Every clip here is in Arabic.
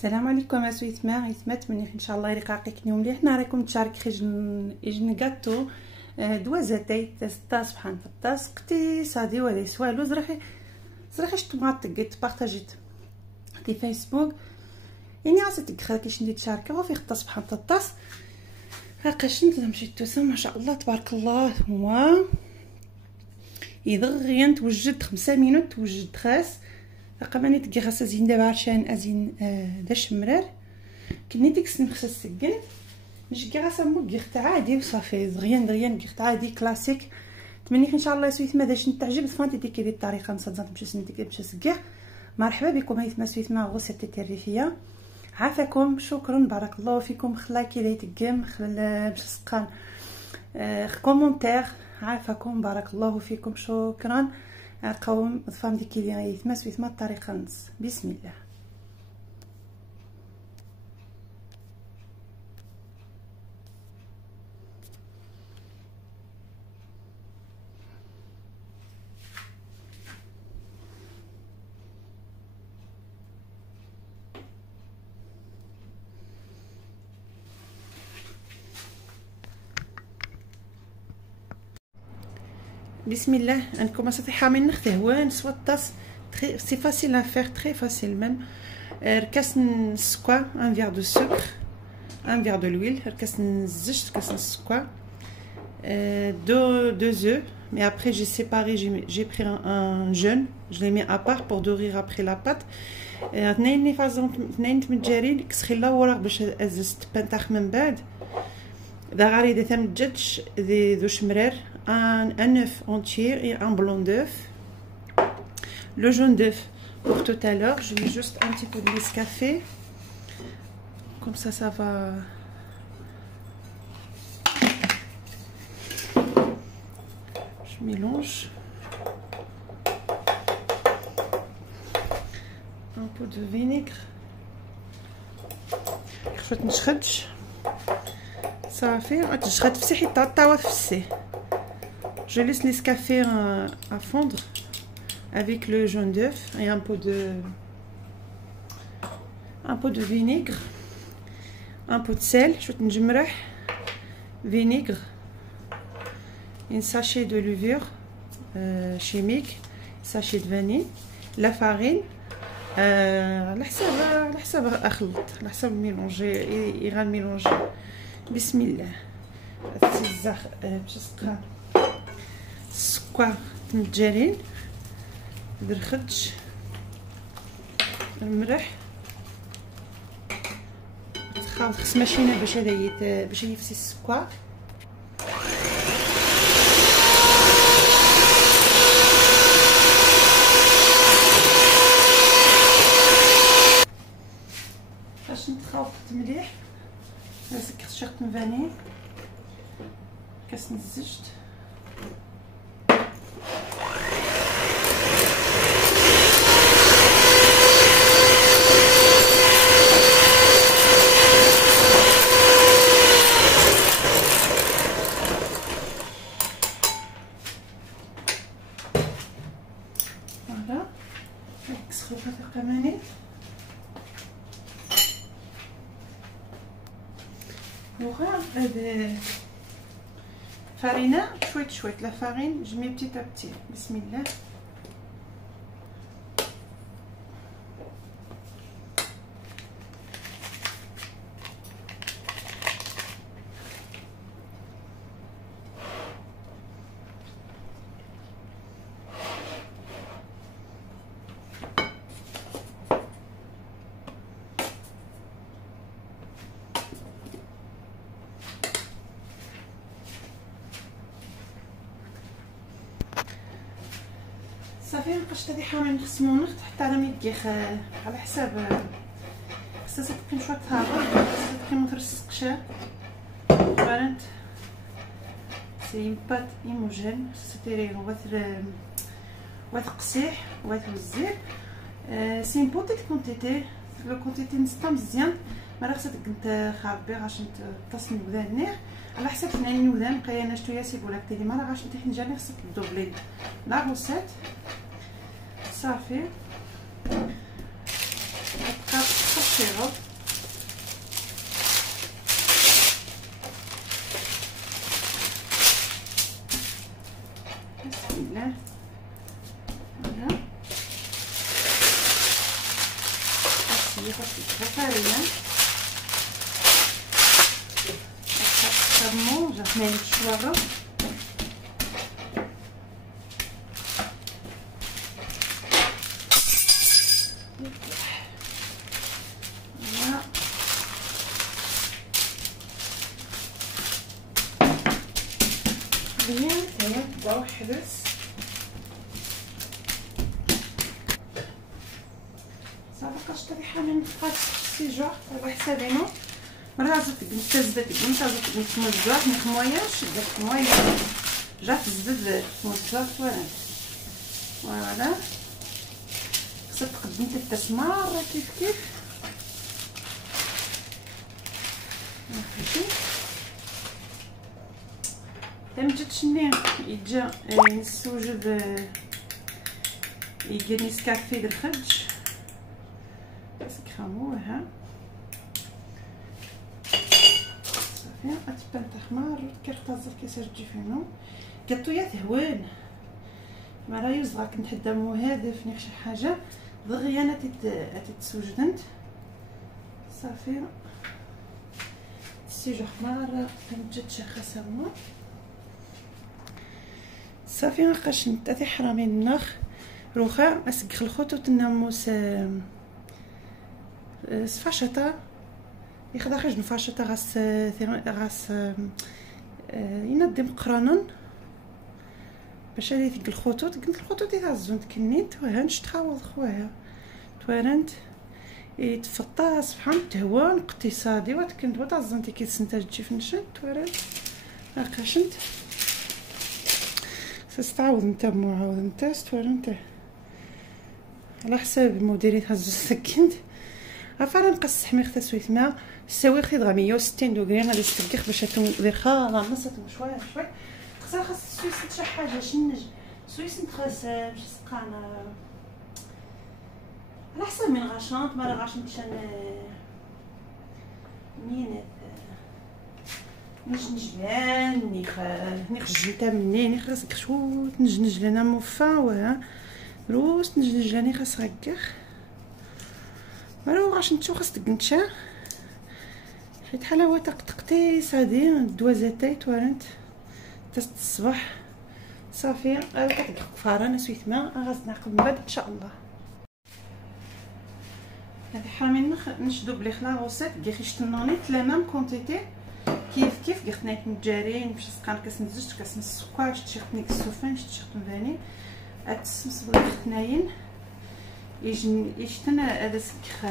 السلام عليكم اسويتما يتمات مني ان شاء الله يرقاقيك نيوم مليح ناريكم تشارك خيجن غاتو دوازتي تاس بحال الطاس اقتصادي ولا سوالو زرخي شتو تقيت بارطاجيت في فيسبوك يعني عصيت كيش ندير تشارك وفي الطاس بحال الطاس هاقاش مشيت توسم ما شاء الله تبارك الله هو يدغيا توجد 5 مينوت توجد خاص قباني تجي خاص ازين دابا عشان ازين داش مرار كني ديك السن خاص السكن مش كي غاس مو كيخت عادي وصافي دغيا كيخت عادي كلاسيك تمنيك ان شاء الله سويت ما داش نتعجب فانتي ديك هذه الطريقه نصدق نمشي سنديك باش نسكر. مرحبا بكم هيثما سويتما غوسيتي الريفيه. عافاكم شكرا بارك الله فيكم خلاكي لي تقام باش سقان كومونتير. عافاكم بارك الله فيكم شكرا قوم ضفام ديك اللي هيثما سويتما الطريقه نص. بسم الله. بسم الله. عندكم صفيحه من نخته هو نسوى الطاس سي فاسيل ا فير تري فاسيل ميم. ركاس نسكوا ان فيغ دو سكر ان فيغ دو لويل ركاس نزجت ركاس نسكوا deux œufs mais après j'ai séparé j'ai pris un jaune je l'ai mis à part pour nourrir après la pâte. اثنين فازون اثنين متجارين كسخيلا وراق باش اززت بنتاخ من بعد ذا غاري دي ثم جدش ذو شمرار un œuf entier et un blanc d'œuf. Le jaune d'œuf pour tout à l'heure. Je mets juste un petit peu de Nescafé. Comme ça va. Je mélange. Un peu de vinaigre. شوية نشخدش صافي غتشخد في سيحي طاطا في السي. Je laisse Nescafé à fondre avec le jaune d'œuf et un peu de vinaigre, un peu de sel, vinaigre, un sachet de levure chimique, sachet de vanille, la farine. على حساب اخلط على حساب ميلونجي يغال ميلونجي. بسم الله. تزخ باش تسقى السكر متجارين درخدش الملح تخاوض خص ماشينه باش هذا باش يفسي السكر. باش نتخاوض مليح نسكر شقط من فانيل كاس نزجت فوالا نكسرو في القماني وغا هاد farine chouette la farine je mets petit à petit. Bismillah. صافي نقشت هذه حامل نخصمو نخت حتى على ميكيخ على حساب خصها تبقي شويه هابط خصها تبقي مترس قشا بارنت سي بات ايموجين ستيري وات قصيح وات وزير سي بوتيت كونتيتي لو كونتيتي نسطا مزيان ما خصها تقنت خاربي عشان تصني وذا النير على حسب اثنين نودان بقى انا شويه سيبولاك تيلي ما راغاش نتي حنجاني خصك دوبلي لا روسيت صافي تبقى شيغط بسم الله. فوالا خاصني فرينه كرمون جا هنا الشواغه bien تمام. تبقى حبس صافي شطريحه من فقط السيجور على حسابنا مرة زدت نتزدت نتزدت نتمزجات نخموياش داك المويه جات تزدد تمزجات فوالا خصك تقدم التسمار كيف ماشي تمجدش ني يجا نستوجب يجي نسكافي د الخبز بس كراموها صافي غتبان تخمار كيرتازر كيسرجي فينو كطويات هوان ما راه يوز غاك نتحدمو هذا فني شي حاجه دغيا انا تتسوجدنت صافي سيجو حمار تمجدش خاصمو صافي نقاش نتاتي حرامي النخ روخا اسقخ الخطوط الناموس سفاشطه يخدا خرج نفاشطه غاس ينظم قرانا باش هادي ديك الخطوط قلت الخطوط يتعزون تكنيت وهانش تخاوض خوها توارنت يتفطا سبحان تهوان اقتصادي وتكنت وتعزنتي كيتسنتاج تجي فنشنت توارنت نقاشنت تستعوض نتا معاود نتا استوارنت على حساب مديري هزو السكنت عفانا نقص حميق تسويت ماء السوي خي دغا 160 دوغري غادي تسكخ باش تدير خاله نصت شويه خاص السويس شي حاجه شنج سويس نتخاس باش سقانا على حساب من غاشونط ما راه غاشنت شان مين نجنجلان نخجلتا مني خاص كشو نجنجلنا موفا وها روس نجنجلاني خاص هكاخ مرو غاش نتشو خاص تقنتشا حيت حلاوه طقطقتي صادي دوازاتاي توارنت تست الصباح صافي كتدق فارانه سويت ما غاز نعقب من بعد ان شاء الله. هذه حامين نشدو بلي خلا غوسات كي خيشتنونيت لا ميم كونتيتي كيف قلت نايت مجارين باش سقان كاس نزجت كاس السكر شتي خطنيك السوفان شتي خطن فاني اتسمس بغيت خناين يشتنا هذا سكخ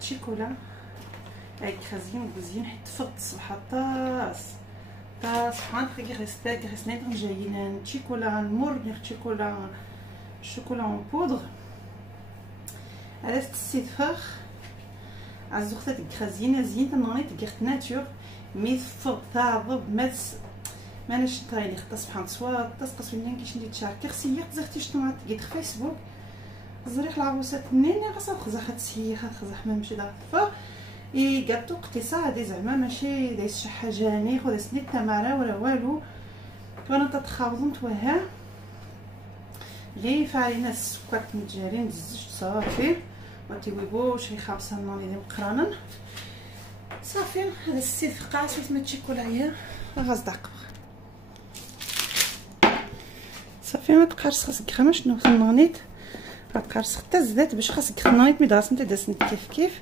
تشيكولا هاي خازين مزيان حيت فض الصباح طاس سبحان خي غسنايت جايين تشيكولا المور تشيكولا الشوكولا اون بودر هذا السيد فخ عزوختها تكرازينا زين تنوني تقرت ناتور مي فض ضب ماس ماناش طايلي خطا سبحان سوا تسقس وين كيش ندير تشاركي خصيا تزختي شتو تقيت فيسبوك زريخ العروسات منين غاصا خزا خد سيخه خزا حمام شي دافا اي قطو اقتصادي زعما ماشي دايس شي حاجه ني خذ سنيت تماره ولا والو وانا تتخاوضن توها غير فعلينا السكر متجارين زجت صافي وتيويبو شي 5 نوني مقرانا صافي هذا السيد فقاع سويت ما تشيكولايا غاز داق صافي ما تقارص خاصك خما شنو نونيت غتقارص حتى الزيت باش خاصك نونيت مي داس نتا داسنت كيف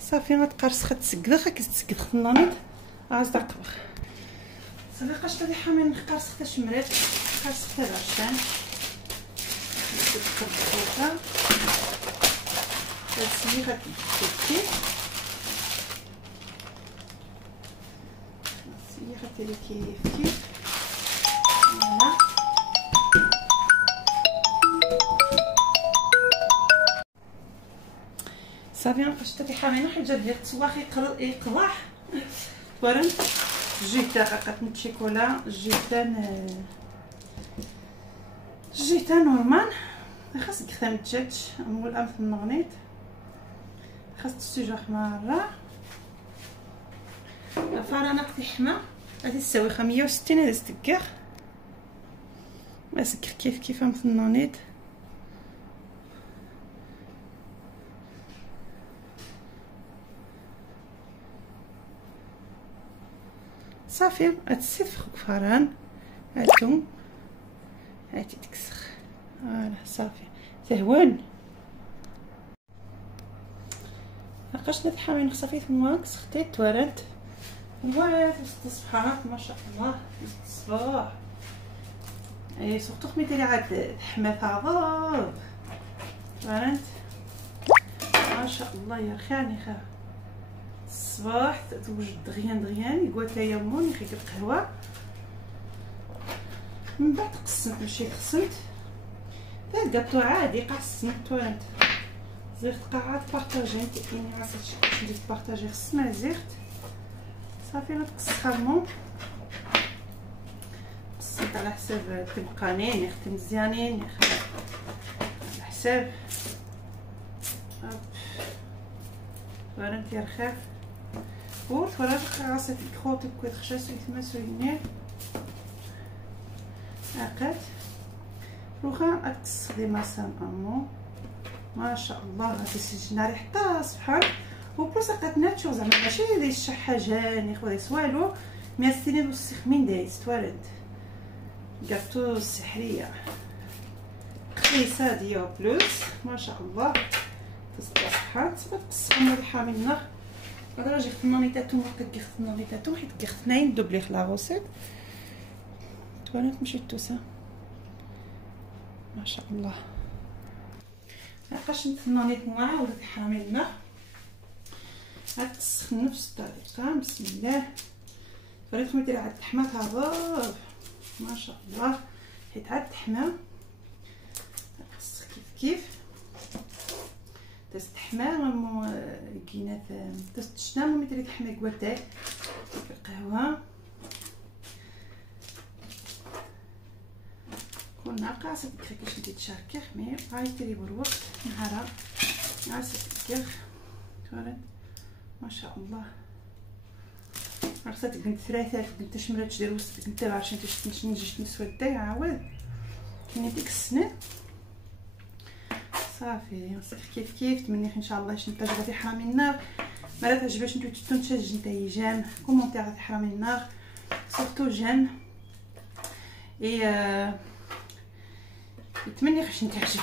صافي ما تقارص خا تسقدخ كتسقد نونيت غاز داق صافي قاش هادي حامل نقارص حتى شمرات قارص حتى العشان الخبزه هادشي غتكتي غتديري كيف فوالا صافي نقاش حتى حامينه حاجه ديال التواخي يقضاح ورن جيتا قاقات الشيكولا جيتا نورمال خاصك تخدم الدجاج مول ام في المغنيط خاص السجق مرة. الفرانة نقطي حمى غادي تساوي 160. هذا ستكاخ اسكر كيف مثنونيت. صافي غتسفخ فران. هاتو هاتي تكسخ. فوالا صافي تهون. لقاش نتحامين خصافي ثم كسختي توالنت الوالد الصباحات ما شاء الله الصباح. اي سورتو خميتي عاد تحمى تعظب توالنت ما شاء الله. يا خاني خا الصباح توجد دغيان يقول لها يمون يخيك القهوه. من بعد قسمت ماشي خصمت هاد الكاطو عادي قسمت توالنت زيغت قاعد بارطاجي. انت كاين عرفتي شي ندير بارطاجي خصنا زيغت صافي غتقصها المهم. قسمت على حساب تبقانين يختي مزيانين على حساب فهمتي رخاف ورت ولا خاصك الكروت كويت خشاسو يتما سويني عقد روخا اتصدي ماسام امو ما شاء الله. غادي سجناري حتى صبحان وبلوس لقات ناتشور زعما ماشي داير الشحه جاني خويا سوالو مي السنين والسخمين دايز توالد كاطو سحريه قيسه ديال بلوس ما شاء الله. تصبحات تقسم هاد حامينا هذا راجي خنانيتاتو وقت خنانيتاتو حيت خناين دوبلي لا غوسيت توالد ماشي توسا ما شاء الله. لقاش نتنانيت معاه ولات حامينا عاد تسخن نفس الطريقه. بسم الله فريت مدير عاد الحمى تهضر ما شاء الله حيت عاد الحمى خاصك كيف تستحمى مو كينات تستشنا مو مدير الحمى كواتاك القهوه كنا قاصد كيفاش ندير تشاركيخ مي غايتري بالوقت نهارا عاسك كيف توالد ما شاء الله. عرفتي كنت ثلاثات كنت شمرات تدير وسط كنت عارفين نجي نسود عاود كاين ديك السنه صافي كيف تمنيت ان شاء الله شنو تجربه حرامي النار. ما تعجبش نتو تنتج نتاي جام كومونتير على حرامي النار سورتو جام نتمنى خاش نتعجب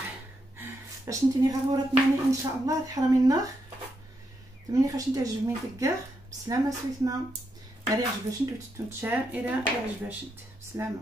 باش نتني غابوره تمني ان شاء الله حرامي النار. تمني خاش نتعجب مين تكاخ بسلامه سويت ما يعجبش نتو تنتشا الى يعجبش بسلامه.